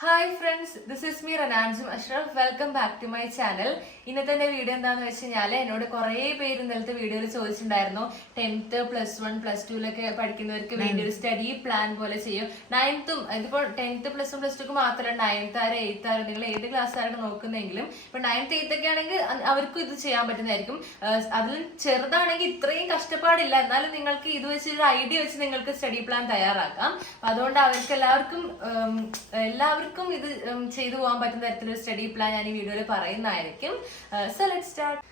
Hi friends, this is me റനാൻസും Ashraf. Welcome back to my channel. ഇന്നത്തെ എൻ്റെ video എന്താണെന്ന് വെച്ച് കഴിഞ്ഞാൽ എന്നോട് കുറേ പേര് ഇന്നലത്തെ വീഡിയോയിൽ ചോദിച്ചിട്ടുണ്ടായിരുന്നു 10th +1 +2 പഠിക്കുന്നവർക്ക് വേണ്ടി ഒരു സ്റ്റഡി പ്ലാൻ പോലെ ചെയ്യും. 9th ഇതിപ്പോൾ 10th +1 +2 മാത്രമല്ല, 9th 8th നിങ്ങൾ ഏത് ക്ലാസ്സാണ് നോക്കുന്നതെങ്കിലും ഇപ്പോൾ 9th 8th ഒക്കെ ആണെങ്കിൽ അവർക്കും ഇത് ചെയ്യാൻ പറ്റുന്നതായിരിക്കും. അതിൽ ചെറുതാണെങ്കിൽ ഇത്രയും കഷ്ടപ്പാടില്ല, എന്നാലും നിങ്ങൾക്ക് ഇത് വെച്ച് ഒരു ഐഡിയ വെച്ച് നിങ്ങൾക്ക് സ്റ്റഡി പ്ലാൻ തയ്യാറാക്കാം. അപ്പം അതുകൊണ്ട് അവർക്ക് എല്ലാവർക്കും ഇത് ചെയ്തു പോകാൻ പറ്റുന്ന തരത്തിലൊരു സ്റ്റഡി പ്ലാൻ ഞാൻ ഈ വീഡിയോയിൽ പറയുന്നതായിരിക്കും. So let's start.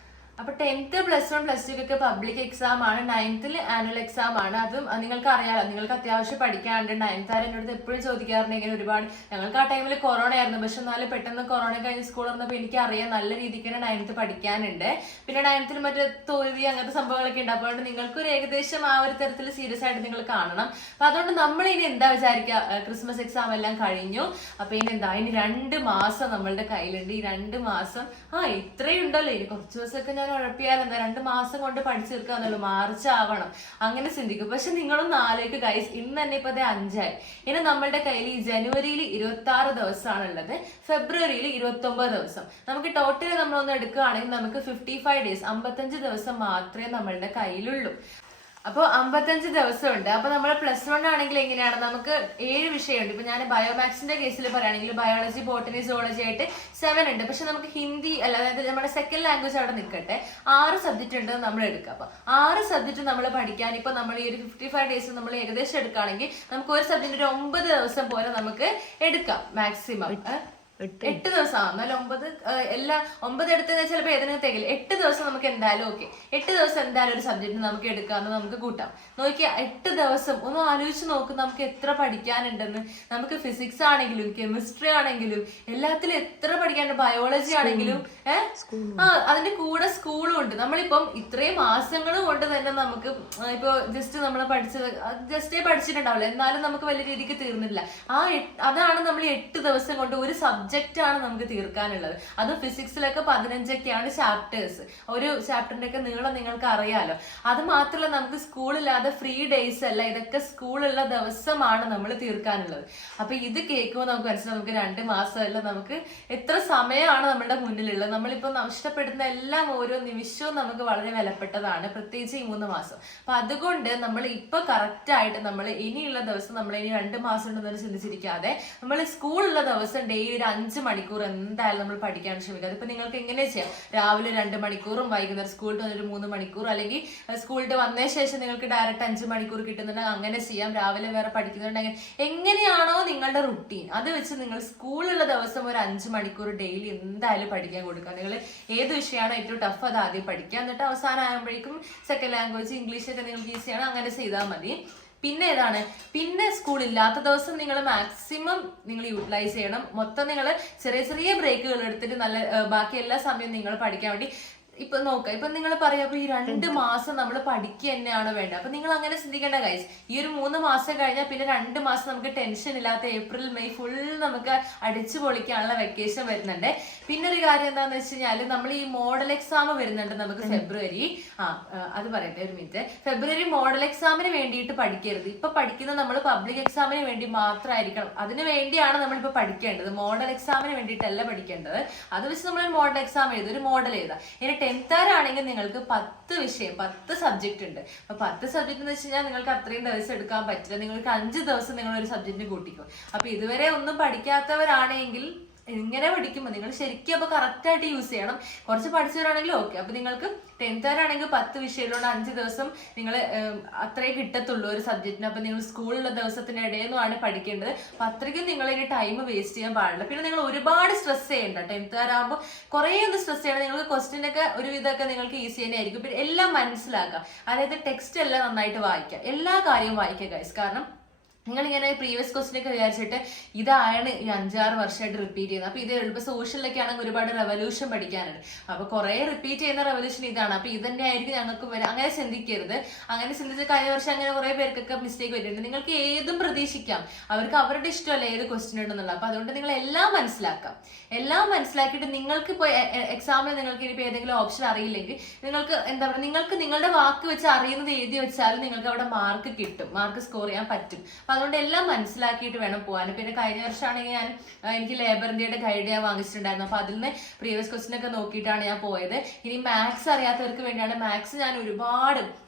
അപ്പൊ 10th +1 +2 ഒക്കെ പബ്ലിക് എക്സാം ആണ്. 9th ആനുവൽ എക്സാം ആണ്. അതും നിങ്ങൾക്ക് അറിയാലോ, നിങ്ങൾക്ക് അത്യാവശ്യം പഠിക്കാനുണ്ട്. 9th എന്നോട് എപ്പോഴും ചോദിക്കാറുണ്ട് ഇങ്ങനെ ഒരുപാട്. ഞങ്ങൾക്ക് ആ ടൈമിൽ കൊറോണ ആയിരുന്നു, പക്ഷെ എന്നാലും പെട്ടെന്ന് കൊറോണ കഴിഞ്ഞ് സ്കൂൾ വന്നപ്പോൾ എനിക്ക് അറിയാം നല്ല രീതിക്ക് തന്നെ 9th പഠിക്കാനുണ്ട്. പിന്നെ 9th മറ്റേ തോൽവി അങ്ങനത്തെ സംഭവങ്ങളൊക്കെ ഉണ്ട്. അപ്പോൾ നിങ്ങൾക്ക് ഒരു ഏകദേശം ആ ഒരു തരത്തിൽ സീരിയസ് ആയിട്ട് നിങ്ങൾ കാണണം. അപ്പൊ അതുകൊണ്ട് നമ്മൾ ഇനി എന്താ വിചാരിക്കുക, ക്രിസ്മസ് എക്സാം എല്ലാം കഴിഞ്ഞു. അപ്പൊ ഇനി 2 മാസം നമ്മളുടെ കയ്യിലുണ്ട്. ഈ 2 മാസം ഇത്രയും ഉണ്ടല്ലോ, ഇനി കുറച്ച് ദിവസമൊക്കെ ഞാൻ ഉഴപ്പിയാലെന്താ, 2 മാസം കൊണ്ട് പഠിച്ചു തീർക്കാന്നുള്ളൂ, മാർച്ച് ആവണം അങ്ങനെ ചിന്തിക്കും. പക്ഷെ നിങ്ങളൊന്ന് ആലോചിക്കുക ഗൈസ്, ഇന്ന് തന്നെ ഇപ്പൊ 5 ആയി. ഇനി നമ്മളുടെ കയ്യിൽ ഈ ജനുവരിയിൽ 26 ദിവസമാണുള്ളത്, ഫെബ്രുവരിയിൽ 29 ദിവസം. നമുക്ക് ടോട്ടൽ നമ്മളൊന്ന് എടുക്കുകയാണെങ്കിൽ നമുക്ക് 55 ഡേയ്സ് 55 ദിവസം മാത്രമേ നമ്മളുടെ കയ്യിലുള്ളൂ. അപ്പോൾ 55 ദിവസമുണ്ട്. അപ്പൊ നമ്മൾ +1 ആണെങ്കിൽ എങ്ങനെയാണ്, നമുക്ക് 7 വിഷയമുണ്ട്. ഇപ്പൊ ഞാൻ ബയോമാക്സിന്റെ കേസിൽ പറയുകയാണെങ്കിൽ ബയോളജി, ബോട്ടണി, സുവോളജി ആയിട്ട് 7 ഉണ്ട്. പക്ഷെ നമുക്ക് ഹിന്ദി അല്ല, അതായത് നമ്മുടെ സെക്കൻഡ് ലാംഗ്വേജ് അവിടെ നിൽക്കട്ടെ, 6 സബ്ജക്റ്റ് ഉണ്ട് നമ്മൾ എടുക്കുക. അപ്പൊ 6 സബ്ജക്റ്റ് നമ്മൾ പഠിക്കാൻ ഇപ്പൊ നമ്മൾ ഈ ഒരു 55 ഡേയ്സ് നമ്മൾ ഏകദേശം എടുക്കുകയാണെങ്കിൽ നമുക്ക് ഒരു സബ്ജക്റ്റ് ഒരു 9 ദിവസം പോലെ നമുക്ക് എടുക്കാം മാക്സിമം. 8 ദിവസം എന്നാലും 9 എടുത്തത് ചിലപ്പോൾ ഏതെങ്കിലും തികയില്ല. 8 ദിവസം നമുക്ക് എന്തായാലും ഓക്കെ. 8 ദിവസം എന്തായാലും ഒരു സബ്ജക്റ്റ് നമുക്ക് എടുക്കാമെന്ന് നമുക്ക് കൂട്ടാം. നോക്കിയാൽ 8 ദിവസം ഒന്ന് ആലോചിച്ച് നോക്കും നമുക്ക് എത്ര പഠിക്കാനുണ്ടെന്ന്. നമുക്ക് ഫിസിക്സ് ആണെങ്കിലും കെമിസ്ട്രി ആണെങ്കിലും എല്ലാത്തിലും എത്ര പഠിക്കാനുണ്ട്. ബയോളജി ആണെങ്കിലും അതിന്റെ കൂടെ സ്കൂളും ഉണ്ട്. നമ്മളിപ്പം ഇത്രയും മാസങ്ങൾ കൊണ്ട് തന്നെ നമുക്ക് ഇപ്പൊ ജസ്റ്റ് നമ്മൾ ജസ്റ്റേ പഠിച്ചിട്ടുണ്ടാവില്ല, എന്നാലും നമുക്ക് വലിയ രീതിക്ക് തീർന്നില്ല. അതാണ് നമ്മൾ 8 ദിവസം കൊണ്ട് ഒരു സബ്ജക്റ്റ് ആണ് നമുക്ക് തീർക്കാനുള്ളത്. അത് ഫിസിക്സിലൊക്കെ 15ഒക്കെയാണ് ചാപ്റ്റേഴ്സ്. ഒരു ചാപ്റ്ററിന്റെ ഒക്കെ നീളം നിങ്ങൾക്ക് അറിയാലോ. അത് മാത്രമല്ല, നമുക്ക് സ്കൂളില്ലാതെ ഫ്രീ ഡേയ്സ് അല്ല, ഇതൊക്കെ സ്കൂളുള്ള ദിവസമാണ് നമ്മൾ തീർക്കാനുള്ളത്. അപ്പൊ ഇത് കേൾക്കുമ്പോൾ നമുക്ക് മനസ്സിലാവും നമുക്ക് 2 മാസമല്ല, നമുക്ക് എത്ര സമയമാണ് നമ്മുടെ മുന്നിലുള്ളത്. നമ്മളിപ്പോ നഷ്ടപ്പെടുന്ന എല്ലാം ഓരോ നിമിഷവും നമുക്ക് വളരെ വിലപ്പെട്ടതാണ്, പ്രത്യേകിച്ച് ഈ 3 മാസം. അപ്പൊ അതുകൊണ്ട് നമ്മൾ ഇപ്പൊ കറക്റ്റ് ആയിട്ട് നമ്മൾ ഇനിയുള്ള ദിവസം നമ്മൾ ഇനി 2 മാസം ഉണ്ടെന്ന് ചിന്തിച്ചിരിക്കാതെ നമ്മൾ സ്കൂളുള്ള ദിവസം ഡെയിലി 5 മണിക്കൂർ എന്തായാലും നമ്മൾ പഠിക്കാൻ ശ്രമിക്കുക. അതിപ്പോ നിങ്ങൾക്ക് എങ്ങനെ ചെയ്യാം, രാവിലെ 2 മണിക്കൂറും വൈകുന്നേരം സ്കൂളിൽ വന്നൊരു 3 മണിക്കൂർ, അല്ലെങ്കിൽ സ്കൂളിൽ വന്നതിന് ശേഷം നിങ്ങൾക്ക് ഡയറക്റ്റ് 5 മണിക്കൂർ കിട്ടുന്നുണ്ടെങ്കിൽ അങ്ങനെ ചെയ്യാം. രാവിലെ വേറെ പഠിക്കുന്നുണ്ടെങ്കിൽ എങ്ങനെയാണോ നിങ്ങളുടെ റുട്ടീൻ അത് വെച്ച് നിങ്ങൾ സ്കൂളിലുള്ള ദിവസം ഒരു 5 മണിക്കൂർ ഡെയിലി എന്തായാലും പഠിക്കാൻ കൊടുക്കുക. നിങ്ങൾ ഏത് വിഷയമാണോ ഏറ്റവും ടഫ് അത് ആദ്യം പഠിക്കുക, എന്നിട്ട് അവസാനം ആകുമ്പോഴേക്കും സെക്കൻഡ് ലാംഗ്വേജ് ഇംഗ്ലീഷൊക്കെ നിങ്ങൾക്ക് ഈസിയാണ്, അങ്ങനെ ചെയ്താൽ മതി. പിന്നെ സ്കൂൾ ഇല്ലാത്ത ദിവസം നിങ്ങൾ മാക്സിമം നിങ്ങൾ യൂട്ടിലൈസ് ചെയ്യണം. മൊത്തം നിങ്ങൾ ചെറിയ ചെറിയ ബ്രേക്കുകൾ എടുത്തിട്ട് ബാക്കി എല്ലാ സമയവും നിങ്ങൾ പഠിക്കാൻ വേണ്ടി ഇപ്പൊ നോക്കാം. ഇപ്പൊ നിങ്ങൾ പറയാം അപ്പൊ ഈ 2 മാസം നമ്മൾ പഠിക്കുക തന്നെയാണോ വേണ്ടത്. അപ്പൊ നിങ്ങൾ അങ്ങനെ ചിന്തിക്കേണ്ട ഗൈസ്. ഈ ഒരു 3 മാസം കഴിഞ്ഞാൽ പിന്നെ 2 മാസം നമുക്ക് ടെൻഷൻ ഇല്ലാത്ത ഏപ്രിൽ മെയ് ഫുൾ നമുക്ക് അടിച്ചു പൊളിക്കാനുള്ള വെക്കേഷൻ വരുന്നുണ്ട്. പിന്നെ ഒരു കാര്യം എന്താണെന്ന് വെച്ച് കഴിഞ്ഞാൽ നമ്മൾ ഈ മോഡൽ എക്സാം വരുന്നുണ്ട് നമുക്ക് ഫെബ്രുവരി. അത് പറയട്ടെ ഒരു മിനിറ്റ്. ഫെബ്രുവരി മോഡൽ എക്സാമിന് വേണ്ടിയിട്ട് പഠിക്കരുത്. ഇപ്പൊ പഠിക്കുന്നത് നമ്മൾ പബ്ലിക് എക്സാമിന് വേണ്ടി മാത്രമായിരിക്കണം. അതിന് വേണ്ടിയാണ് നമ്മളിപ്പോ പഠിക്കേണ്ടത്, മോഡൽ എക്സാമിന് വേണ്ടിയിട്ടല്ല പഠിക്കേണ്ടത്. അത് വെച്ച് നമ്മൾ മോഡൽ എക്സാം എഴുതും, ഒരു മോഡൽ എഴുതാം. ഇനി 10th ആണെങ്കിൽ നിങ്ങൾക്ക് 10 വിഷയം 10 സബ്ജക്റ്റ് ഉണ്ട്. അപ്പൊ 10 സബ്ജക്ട് എന്ന് വെച്ച് കഴിഞ്ഞാൽ നിങ്ങൾക്ക് അത്രയും ദിവസം എടുക്കാൻ പറ്റില്ല. നിങ്ങൾക്ക് 5 ദിവസം നിങ്ങൾ ഒരു സബ്ജക്റ്റിന് കൂട്ടിക്കും. അപ്പൊ ഇതുവരെ ഒന്നും പഠിക്കാത്തവരാണെങ്കിൽ ഇങ്ങനെ പഠിക്കുമ്പോൾ നിങ്ങൾ ശരിക്കും അപ്പൊ കറക്റ്റ് ആയിട്ട് യൂസ് ചെയ്യണം. കുറച്ച് പഠിച്ചവരാണെങ്കിൽ ഓക്കെ. അപ്പൊ നിങ്ങൾക്ക് 10th ആണെങ്കിൽ 10 വിഷയമുള്ള 5 ദിവസം നിങ്ങൾ അത്രേ കിട്ടത്തുള്ളൂ ഒരു സബ്ജക്റ്റിന്. അപ്പൊ നിങ്ങൾ സ്കൂളിലുള്ള ദിവസത്തിന്റെ ഇടയെന്നുമാണ് പഠിക്കേണ്ടത്. അപ്പൊ അത്രയ്ക്കും നിങ്ങൾ ഇനി ടൈം വേസ്റ്റ് ചെയ്യാൻ പാടില്ല. പിന്നെ നിങ്ങൾ ഒരുപാട് സ്ട്രെസ് ചെയ്യണ്ട. 10th ആകുമ്പോൾ കുറേ ഒന്ന് സ്ട്രെസ് ചെയ്യണം. നിങ്ങൾക്ക് ക്വസ്റ്റ്യൻ ഒക്കെ ഒരു വിധമൊക്കെ നിങ്ങൾക്ക് ഈസി തന്നെ ആയിരിക്കും. പിന്നെ എല്ലാം മനസ്സിലാക്കുക, അതായത് ടെക്സ്റ്റ് എല്ലാം നന്നായിട്ട് വായിക്കുക, എല്ലാ കാര്യവും വായിക്കുക ഗൈസ്. കാരണം നിങ്ങളിങ്ങനെ പ്രീവിയസ് ക്വസ്റ്റ്യൻ ഒക്കെ വിചാരിച്ചിട്ട് ഇതാണ് ഈ 5-6 വർഷമായിട്ട് റിപ്പീറ്റ് ചെയ്യുന്നത്. അപ്പൊ ഇത് ഇപ്പൊ സോഷ്യലിലൊക്കെ ആണെങ്കിൽ ഒരുപാട് റെവല്യൂഷൻ പഠിക്കാനുണ്ട്. അപ്പൊ കുറെ റിപ്പീറ്റ് ചെയ്യുന്ന റെവല്യൂഷൻ ഇതാണ്. അപ്പൊ ഇത് തന്നെ ആയിരിക്കും ഞങ്ങൾക്ക് വരാം. അങ്ങനെ ചിന്തിക്കരുത്. അങ്ങനെ ചിന്തിച്ച് കഴിഞ്ഞ വർഷം അങ്ങനെ കുറെ പേർക്കൊക്കെ മിസ്റ്റേക്ക് വരുന്നുണ്ട്. നിങ്ങൾക്ക് ഏതും പ്രതീക്ഷിക്കാം, അവർക്ക് അവരുടെ ഇഷ്ടമല്ല ഏത് ക്വസ്റ്റ്യൻ ഉണ്ടെന്നുള്ളത്. അപ്പൊ അതുകൊണ്ട് നിങ്ങൾ എല്ലാം മനസ്സിലാക്കാം. എല്ലാം മനസ്സിലാക്കിയിട്ട് നിങ്ങൾക്ക് ഇപ്പോൾ എക്സാമിൽ നിങ്ങൾക്ക് ഇനിയിപ്പോൾ ഏതെങ്കിലും ഓപ്ഷൻ അറിയില്ലെങ്കിൽ നിങ്ങൾക്ക് എന്താ പറയുക, നിങ്ങൾക്ക് നിങ്ങളുടെ വാക്ക് വെച്ച് അറിയുന്നത് എഴുതി വെച്ചാലും നിങ്ങൾക്ക് അവിടെ മാർക്ക് കിട്ടും, മാർക്ക് സ്കോർ ചെയ്യാൻ പറ്റും. അതുകൊണ്ട് എല്ലാം മനസ്സിലാക്കിയിട്ട് വേണം പോകാൻ. പിന്നെ കഴിഞ്ഞ വർഷമാണെങ്കിൽ എനിക്ക് ലേബർ ഇന്ത്യയുടെ ഗൈഡ് ഞാൻ വാങ്ങിച്ചിട്ടുണ്ടായിരുന്നു. അപ്പൊ അതിൽ നിന്ന് പ്രീവിയസ് ക്വസ്റ്റ്യൻ ഒക്കെ നോക്കിയിട്ടാണ് ഞാൻ പോയത്. ഇനി മാത്സ് അറിയാത്തവർക്ക് വേണ്ടിയാണ്. മാത്സ്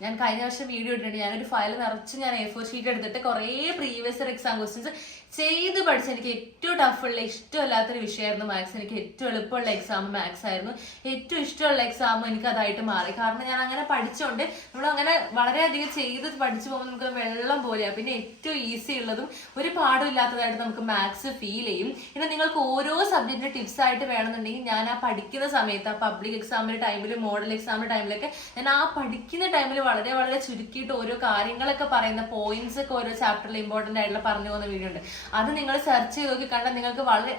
ഞാൻ കഴിഞ്ഞ വർഷം വീഡിയോ ഇട്ടിട്ടുണ്ട്. ഞാനൊരു ഫയൽ നിറച്ച് ഞാൻ A4 ഷീറ്റ് എടുത്തിട്ട് കുറേ പ്രീവിയസ് ഇയർ എക്സാം ക്വസ്റ്റ്യൻസ് ചെയ്ത് പഠിച്ച എനിക്ക് ഏറ്റവും ടഫുള്ള ഇഷ്ടമല്ലാത്തൊരു വിഷയമായിരുന്നു മാത്സ്. എനിക്ക് ഏറ്റവും എളുപ്പമുള്ള എക്സാം മാത്സ് ആയിരുന്നു. ഏറ്റവും ഇഷ്ടമുള്ള എക്സാം എനിക്ക് അതായിട്ട് മാറി. കാരണം ഞാൻ അങ്ങനെ പഠിച്ചുകൊണ്ട് നമ്മൾ അങ്ങനെ വളരെയധികം ചെയ്ത് പഠിച്ചു പോകുമ്പോൾ നമുക്ക് വെള്ളം പോലെയാണ്. പിന്നെ ഏറ്റവും ഈസി ഉള്ളതും ഒരു പാടും ഇല്ലാത്തതായിട്ട് നമുക്ക് മാത്സ് ഫീൽ ചെയ്യും. പിന്നെ നിങ്ങൾക്ക് ഓരോ സബ്ജക്റ്റിന്റെ ടിപ്സ് ആയിട്ട് വേണമെന്നുണ്ടെങ്കിൽ ഞാൻ ആ പഠിക്കുന്ന സമയത്ത്, ആ പബ്ലിക് എക്സാമിന്റെ ടൈമിൽ, മോഡൽ എക്സാമിന്റെ ടൈമിലൊക്കെ ഞാൻ ആ പഠിക്കുന്ന ടൈമിൽ വളരെ വളരെ ചുരുക്കിയിട്ട് ഓരോ കാര്യങ്ങളൊക്കെ പറയുന്ന പോയിന്റ്സ് ഒക്കെ ഓരോ ചാപ്റ്ററിൽ ഇമ്പോർട്ടന്റ് ആയിട്ടുള്ള പറഞ്ഞു പോകുന്ന വീഡിയോ ഉണ്ട്. അത് നിങ്ങൾ സെർച്ച് ചെയ്ത് നോക്കി കണ്ടാൽ നിങ്ങൾക്ക് വളരെ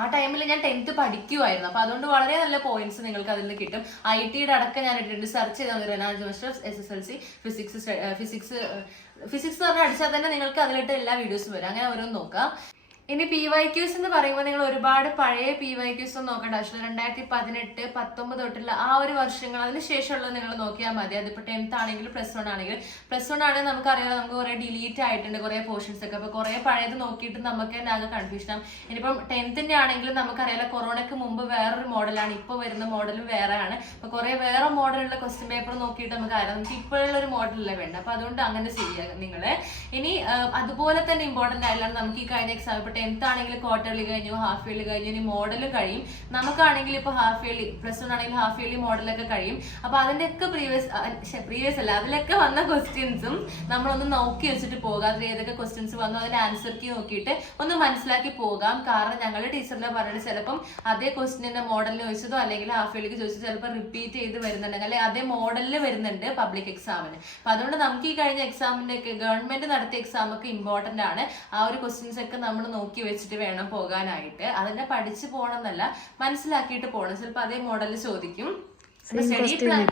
ആ ടൈമിൽ ഞാൻ 10th പഠിക്കുമായിരുന്നു. അപ്പൊ അതുകൊണ്ട് വളരെ നല്ല പോയിന്റ്സ് നിങ്ങൾക്ക് അതിൽ നിന്ന് കിട്ടും. ITയുടെ അടക്കം ഞാൻ ഇട്ടിട്ടുണ്ട്. സെർച്ച് ചെയ്താൽ മതി റെനാൻസ് മാസ്റ്റർ SSLC ഫിസിക്സ് എന്ന് പറഞ്ഞാൽ അടിച്ചാൽ തന്നെ നിങ്ങൾക്ക് അതിലിട്ട് എല്ലാ വീഡിയോസും വരും. അങ്ങനെ ഓരോന്ന് നോക്കാം. ഇനി PYQs എന്ന് പറയുമ്പോൾ നിങ്ങൾ ഒരുപാട് പഴയ PYQs ഒന്നും നോക്കേണ്ട ആവശ്യമില്ല. 2018, 19 തൊട്ടുള്ള ആ ഒരു വർഷങ്ങൾ, അതിന് ശേഷമുള്ളത് നിങ്ങൾ നോക്കിയാൽ മതി. അതിപ്പോൾ 10th ആണെങ്കിലും +1 ആണെങ്കിലും. +1 ആണെങ്കിൽ നമുക്കറിയാം നമുക്ക് കുറെ ഡിലീറ്റ് ആയിട്ടുണ്ട് കുറെ പോർഷൻസ് ഒക്കെ. അപ്പൊ കുറെ പഴയത് നോക്കിയിട്ട് നമുക്ക് തന്നെ ആകെ കൺഫ്യൂഷൻ ആവും. ഇനിയിപ്പം 10th ആണെങ്കിലും നമുക്കറിയാലോ കൊറോണയ്ക്ക് മുമ്പ് വേറൊരു മോഡലാണ്, ഇപ്പൊ വരുന്ന മോഡലും വേറെയാണ്. അപ്പൊ കുറെ വേറെ മോഡലുള്ള ക്വസ്റ്റ്യൻ പേപ്പർ നോക്കിയിട്ട് നമുക്ക് അറിയാം നമുക്ക് ഇപ്പോഴുള്ള ഒരു മോഡലല്ലേ വേണ്ട. അപ്പൊ അതുകൊണ്ട് അങ്ങനെ ചെയ്യുക നിങ്ങള്. ഇനി അതുപോലെ തന്നെ ഇമ്പോർട്ടന്റ് ആയില്ലാണ് നമുക്ക് ഈ കഴിഞ്ഞ എക്സാം. 10th ആണെങ്കിൽ ക്വാർട്ടർലി കഴിഞ്ഞു, ഹാഫ് ഇയർലി കഴിഞ്ഞു, ഇനി മോഡലും കഴിയും. നമുക്കാണെങ്കിൽ ഇപ്പൊ ഹാഫ് ഇയർലി, +1 ആണെങ്കിൽ ഹാഫ് ഇയർലി മോഡലൊക്കെ കഴിയും. അപ്പൊ അതിന്റെയൊക്കെ പ്രീവിയസ് അല്ല, അതിലൊക്കെ വന്ന ക്വസ്റ്റ്യൻസും നമ്മളൊന്ന് നോക്കി വെച്ചിട്ട് പോകാം. അതിൽ ഏതൊക്കെ ക്വസ്റ്റ്യൻസ് വന്നു അതിന്റെ ആൻസർ കീ നോക്കിയിട്ട് ഒന്ന് മനസ്സിലാക്കി പോകാം. കാരണം ഞങ്ങളുടെ ടീച്ചറിനെ പറഞ്ഞിട്ട് ചിലപ്പം അതേ ക്വസ്റ്റ്യന്റെ മോഡലിന് ചോദിച്ചതോ അല്ലെങ്കിൽ ഹാഫ് ഇയർലിക്ക് ചോദിച്ചതോ ചിലപ്പോൾ റിപ്പീറ്റ് ചെയ്ത് വരുന്നുണ്ടെങ്കിൽ അല്ലെങ്കിൽ അതേ മോഡലിൽ വരുന്നുണ്ട് പബ്ലിക് എക്സാമിന്. അപ്പൊ അതുകൊണ്ട് നമുക്ക് ഈ കഴിഞ്ഞ എക്സാമിന്റെ ഒക്കെ ഗവൺമെന്റ് നടത്തിയ എക്സാം ഒക്കെ ഇമ്പോർട്ടന്റ് ആണ്. ആ ഒരു ക്വസ്റ്റ്യൻസ് ഒക്കെ നമ്മൾ നോക്കി വെച്ചിട്ട് വേണം പോകാനായിട്ട്. അതിനെ പഠിച്ചു പോകണം എന്നല്ല, മനസ്സിലാക്കിയിട്ട് പോകണം. ചിലപ്പോൾ അതേ മോഡലിൽ ചോദിക്കും. സ്റ്റഡി പ്ലാൻ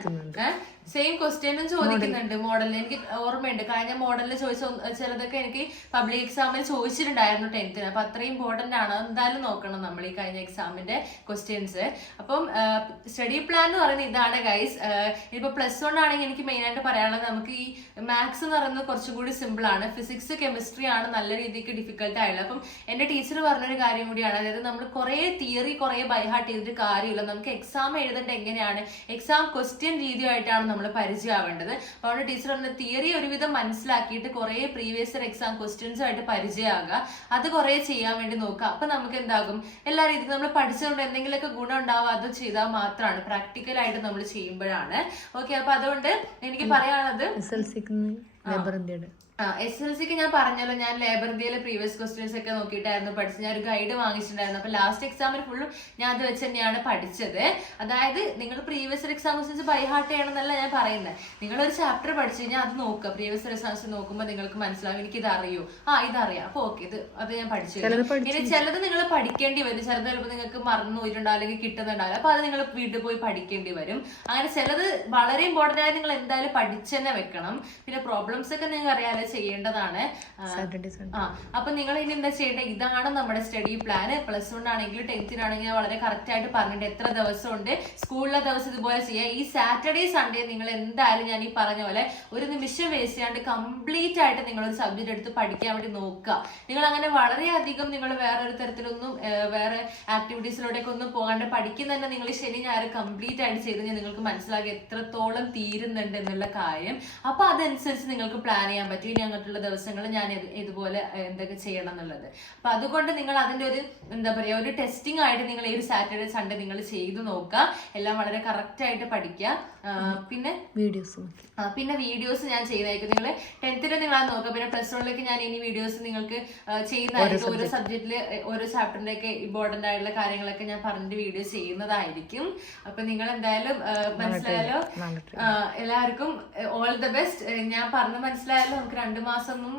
സെയിം ക്വസ്റ്റ്യനും ചോദിക്കുന്നുണ്ട് മോഡലിൽ. എനിക്ക് ഓർമ്മയുണ്ട് കഴിഞ്ഞ മോഡലിൽ ചോദിച്ച ചിലതൊക്കെ എനിക്ക് പബ്ലിക് എക്സാമിൽ ചോദിച്ചിട്ടുണ്ടായിരുന്നു 10th. അപ്പൊ അത്രയും ഇമ്പോർട്ടന്റ് ആണ്. എന്തായാലും നോക്കണം നമ്മൾ ഈ കഴിഞ്ഞ എക്സാമിന്റെ ക്വസ്റ്റ്യൻസ്. അപ്പം സ്റ്റഡി പ്ലാൻ എന്ന് പറയുന്നത് ഇതാണ് ഗൈസ്. ഇപ്പൊ +1 ആണെങ്കിൽ എനിക്ക് മെയിൻ ആയിട്ട് പറയാനുള്ളത് നമുക്ക് ഈ മാത്സ് എന്ന് പറയുന്നത് കുറച്ചും കൂടി സിമ്പിൾ ആണ്. ഫിസിക്സ് കെമിസ്ട്രി ആണ് നല്ല രീതിക്ക് ഡിഫിക്കൽട്ട് ആയുള്ളത്. അപ്പം എന്റെ ടീച്ചർ പറഞ്ഞൊരു കാര്യം കൂടിയാണ്, അതായത് നമ്മൾ കുറെ തിയറി കുറെ ബൈഹാർട്ട് ചെയ്തിട്ട് കാര്യമില്ല. നമുക്ക് എക്സാം എഴുതേണ്ട എങ്ങനെയാണ്, എക്സാം ക്വസ്റ്റ്യൻ രീതിയായിട്ടാണ് നമ്മൾ പരിചയമാവേണ്ടത്. അതുകൊണ്ട് ടീച്ചർ പറഞ്ഞ തിയറി ഒരുവിധം മനസ്സിലാക്കിയിട്ട് കുറെ പ്രീവിയസ് ഇയർ എക്സാം ക്വസ്റ്റ്യൻസ് ആയിട്ട് പരിചയമാകുക. അത് കുറെ ചെയ്യാൻ വേണ്ടി നോക്കുക. അപ്പൊ നമുക്ക് എന്താകും, എല്ലാ രീതിക്കും നമ്മൾ പഠിച്ചുകൊണ്ട് എന്തെങ്കിലുമൊക്കെ ഗുണം ഉണ്ടാവുക അത് ചെയ്താൽ മാത്രമാണ്, പ്രാക്ടിക്കൽ ആയിട്ട് നമ്മൾ ചെയ്യുമ്പോഴാണ്. ഓക്കെ, അപ്പൊ അതുകൊണ്ട് എനിക്ക് പറയാനുള്ളത് SSLCക്ക് ഞാൻ പറഞ്ഞല്ലോ, ഞാൻ ലേബർ ഇന്ത്യയിലെ പ്രീവിയസ് ക്വസ്റ്റ്യൻസ് ഒക്കെ നോക്കിയിട്ടായിരുന്നു പഠിച്ചത്. ഞാൻ ഒരു ഗൈഡ് വാങ്ങിച്ചിട്ടുണ്ടായിരുന്നു. അപ്പൊ ലാസ്റ്റ് എക്സാമിന് ഫുള്ളും ഞാൻ അത് വെച്ച് തന്നെയാണ് പഠിച്ചത്. അതായത് നിങ്ങൾ പ്രീവിയസ് എക്സാം ക്വസ്റ്റ്യൻസ് ബൈഹാർട്ട് ചെയ്യണമെന്നല്ല ഞാൻ പറയുന്നത്. നിങ്ങളൊരു ചാപ്റ്റർ പഠിച്ചു കഴിഞ്ഞാൽ അത് നോക്കുക. പ്രീവിയസ് എക്സാംസ് നോക്കുമ്പോൾ നിങ്ങൾക്ക് മനസ്സിലാവും എനിക്ക് ഇത് അറിയൂ, ഇതറിയാം, അപ്പൊ ഓക്കെ അത് ഞാൻ പഠിച്ചു. ഇനി ചിലത് നിങ്ങൾ പഠിക്കേണ്ടി വരും. ചിലത് ചിലപ്പോൾ നിങ്ങൾക്ക് മറന്നു പോയിട്ടുണ്ടാവും അല്ലെങ്കിൽ കിട്ടുന്നുണ്ടാവില്ല. അപ്പൊ അത് നിങ്ങൾ വീട്ടിൽ പോയി പഠിക്കേണ്ടി വരും. അങ്ങനെ ചിലത് വളരെ ഇമ്പോർട്ടന്റ് ആയി നിങ്ങൾ എന്തായാലും പഠിച്ചു തന്നെ വെക്കണം. പിന്നെ പ്രോബ്ലംസ് ഒക്കെ നിങ്ങൾക്ക് അറിയാലോ ചെയ്യേണ്ടതാണ്. അപ്പൊ നിങ്ങൾ ഇനി എന്താ ചെയ്യേണ്ടത്, ഇതാണ് നമ്മുടെ സ്റ്റഡി പ്ലാൻ. +1 ആണെങ്കിലും 10th ആണെങ്കിലും വളരെ കറക്റ്റ് ആയിട്ട് പറഞ്ഞിട്ട് എത്ര ദിവസം ഉണ്ട്, സ്കൂളിലെ ദിവസം ഇതുപോലെ ചെയ്യാം. ഈ സാറ്റർഡേ സൺഡേ നിങ്ങൾ എന്തായാലും ഞാൻ ഈ പറഞ്ഞ പോലെ ഒരു നിമിഷം വേസ്റ്റ് ചെയ്യാണ്ട് കംപ്ലീറ്റ് ആയിട്ട് നിങ്ങളൊരു സബ്ജക്ട് എടുത്ത് പഠിക്കാൻ വേണ്ടി നോക്കുക. നിങ്ങൾ അങ്ങനെ വളരെയധികം നിങ്ങൾ വേറൊരു തരത്തിലൊന്നും വേറെ ആക്ടിവിറ്റീസിലൂടെയൊക്കെ ഒന്നും പോകാണ്ട് പഠിക്കുന്ന തന്നെ നിങ്ങൾ ശനി ഞായർ കംപ്ലീറ്റ് ആയിട്ട് ചെയ്ത് കഴിഞ്ഞാൽ നിങ്ങൾക്ക് മനസ്സിലാക്കി എത്രത്തോളം തീരുന്നുണ്ട് എന്നുള്ള കാര്യം. അപ്പൊ അതനുസരിച്ച് നിങ്ങൾക്ക് പ്ലാൻ ചെയ്യാൻ പറ്റും. ഇനി അങ്ങോട്ടുള്ള ദിവസങ്ങൾ ഞാൻ ഇതുപോലെ എന്തൊക്കെ ചെയ്യണം എന്നുള്ളത്. അപ്പൊ അതുകൊണ്ട് നിങ്ങൾ അതിന്റെ ഒരു എന്താ പറയാ ഒരു ടെസ്റ്റിംഗ് ആയിട്ട് നിങ്ങൾ ഈ ഒരു സാറ്റർഡേ സൺഡേ നിങ്ങൾ ചെയ്ത് നോക്കുക. എല്ലാം വളരെ കറക്റ്റ് ആയിട്ട് പഠിക്കുക. പിന്നെ വീഡിയോസ് ഞാൻ ചെയ്യുന്നതായിരിക്കും. നിങ്ങൾ 10th നിങ്ങൾ അത് നോക്കുക. പിന്നെ +1 ഞാൻ ഇനി വീഡിയോസ് നിങ്ങൾക്ക് ചെയ്യുന്നതായിരിക്കും. ഓരോ സബ്ജക്റ്റില് ഓരോ ചാപ്റ്ററിന്റെ ഒക്കെ ഇമ്പോർട്ടന്റ് ആയിട്ടുള്ള കാര്യങ്ങളൊക്കെ ഞാൻ പറഞ്ഞിട്ട് വീഡിയോ ചെയ്യുന്നതായിരിക്കും. അപ്പൊ നിങ്ങൾ എന്തായാലും മനസ്സിലായാലോ. എല്ലാവർക്കും ഓൾ ദ ബെസ്റ്റ്. ഞാൻ പറഞ്ഞ് മനസ്സിലായാലോ. നമുക്ക് 2 മാസമൊന്നും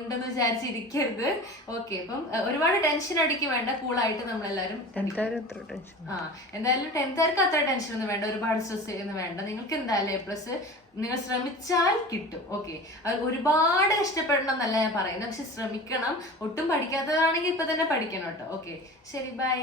ഉണ്ടെന്ന് വിചാരിച്ചിരിക്കരുത്. ഓക്കെ, അപ്പം ഒരുപാട് ടെൻഷൻ അടിക്കും വേണ്ട. കൂളായിട്ട് നമ്മളെല്ലാരും എന്തായാലും 10th അത്ര ടെൻഷൻ ഒന്നും വേണ്ട, ഒരുപാട് സ്ട്രെസ് ചെയ്യുന്നു വേണ്ട. നിങ്ങൾക്ക് എന്തായാലും A+ നിങ്ങൾ ശ്രമിച്ചാൽ കിട്ടും. ഓക്കെ, അത് ഒരുപാട് കഷ്ടപ്പെടണം എന്നല്ല ഞാൻ പറയുന്നത്, പക്ഷെ ശ്രമിക്കണം. ഒട്ടും പഠിക്കാത്തതാണെങ്കിൽ ഇപ്പൊ തന്നെ പഠിക്കണം കേട്ടോ. ഓക്കെ, ശരി, ബൈ.